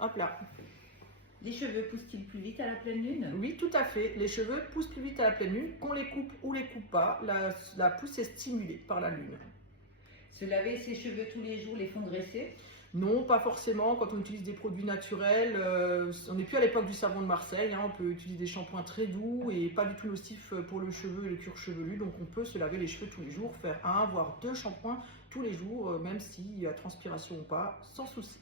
Hop là. Les cheveux poussent-ils plus vite à la pleine lune? Oui, tout à fait. Les cheveux poussent plus vite à la pleine lune. Qu'on les coupe ou les coupe pas, la pousse est stimulée par la lune. Se laver ses cheveux tous les jours les font graisser? Non, pas forcément. Quand on utilise des produits naturels, on n'est plus à l'époque du savon de Marseille, hein. On peut utiliser des shampoings très doux et pas du tout nocifs pour le cheveu et le cuir chevelu. Donc on peut se laver les cheveux tous les jours, faire un, voire deux shampoings tous les jours, même s'il y a transpiration ou pas, sans souci.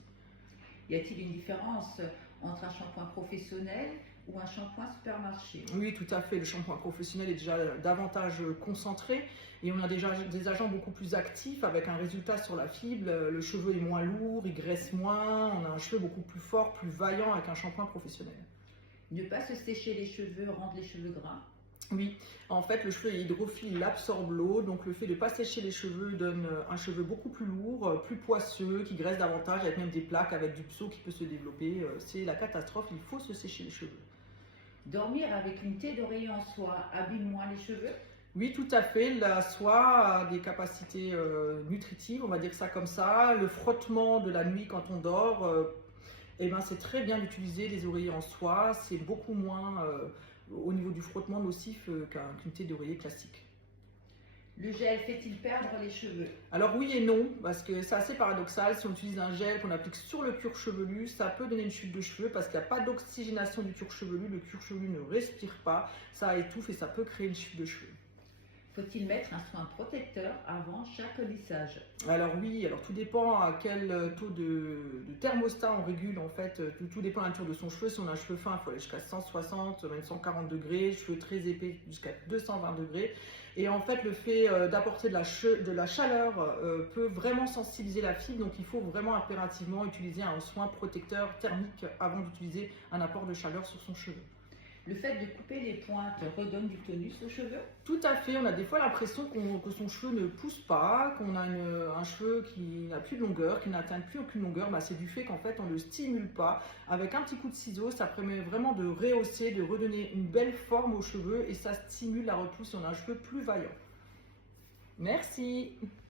Y a-t-il une différence entre un shampoing professionnel ou un shampoing supermarché? Oui, tout à fait. Le shampoing professionnel est déjà davantage concentré et on a déjà des agents beaucoup plus actifs avec un résultat sur la fibre. Le cheveu est moins lourd, il graisse moins, on a un cheveu beaucoup plus fort, plus vaillant avec un shampoing professionnel. Ne pas se sécher les cheveux rend les cheveux gras? Oui, en fait, le cheveu est hydrophile, il absorbe l'eau, donc le fait de ne pas sécher les cheveux donne un cheveu beaucoup plus lourd, plus poisseux, qui graisse davantage, avec même des plaques, avec du pso qui peut se développer. C'est la catastrophe, il faut se sécher les cheveux. Dormir avec une thé d'oreiller en soie abîme moins les cheveux? Oui, tout à fait. La soie a des capacités nutritives, on va dire ça comme ça. Le frottement de la nuit quand on dort, eh ben, c'est très bien d'utiliser des oreillers en soie. C'est beaucoup moins au niveau du frottement nocif qu'une thé d'oreiller classique. Le gel fait-il perdre les cheveux? Alors oui et non, parce que c'est assez paradoxal. Si on utilise un gel qu'on applique sur le cuir chevelu, ça peut donner une chute de cheveux parce qu'il n'y a pas d'oxygénation du cuir chevelu. Le cuir chevelu ne respire pas, ça étouffe et ça peut créer une chute de cheveux. Faut-il mettre un soin protecteur avant chaque lissage? Alors oui, alors tout dépend à quel taux de thermostat on régule en fait, tout dépend de la nature de son cheveu. Si on a un cheveu fin, il faut aller jusqu'à 160, même 140 degrés, cheveux très épais jusqu'à 220 degrés. Et en fait, le fait d'apporter de la chaleur peut vraiment sensibiliser la fibre, donc il faut vraiment impérativement utiliser un soin protecteur thermique avant d'utiliser un apport de chaleur sur son cheveu. Le fait de couper les pointes redonne du tonus aux cheveux? Tout à fait, on a des fois l'impression que son cheveu ne pousse pas, qu'on a un cheveu qui n'a plus de longueur, qui n'atteint plus aucune longueur. Bah, c'est du fait qu'en fait on ne le stimule pas. Avec un petit coup de ciseau, ça permet vraiment de rehausser, de redonner une belle forme aux cheveux et ça stimule la repousse et on a un cheveu plus vaillant. Merci.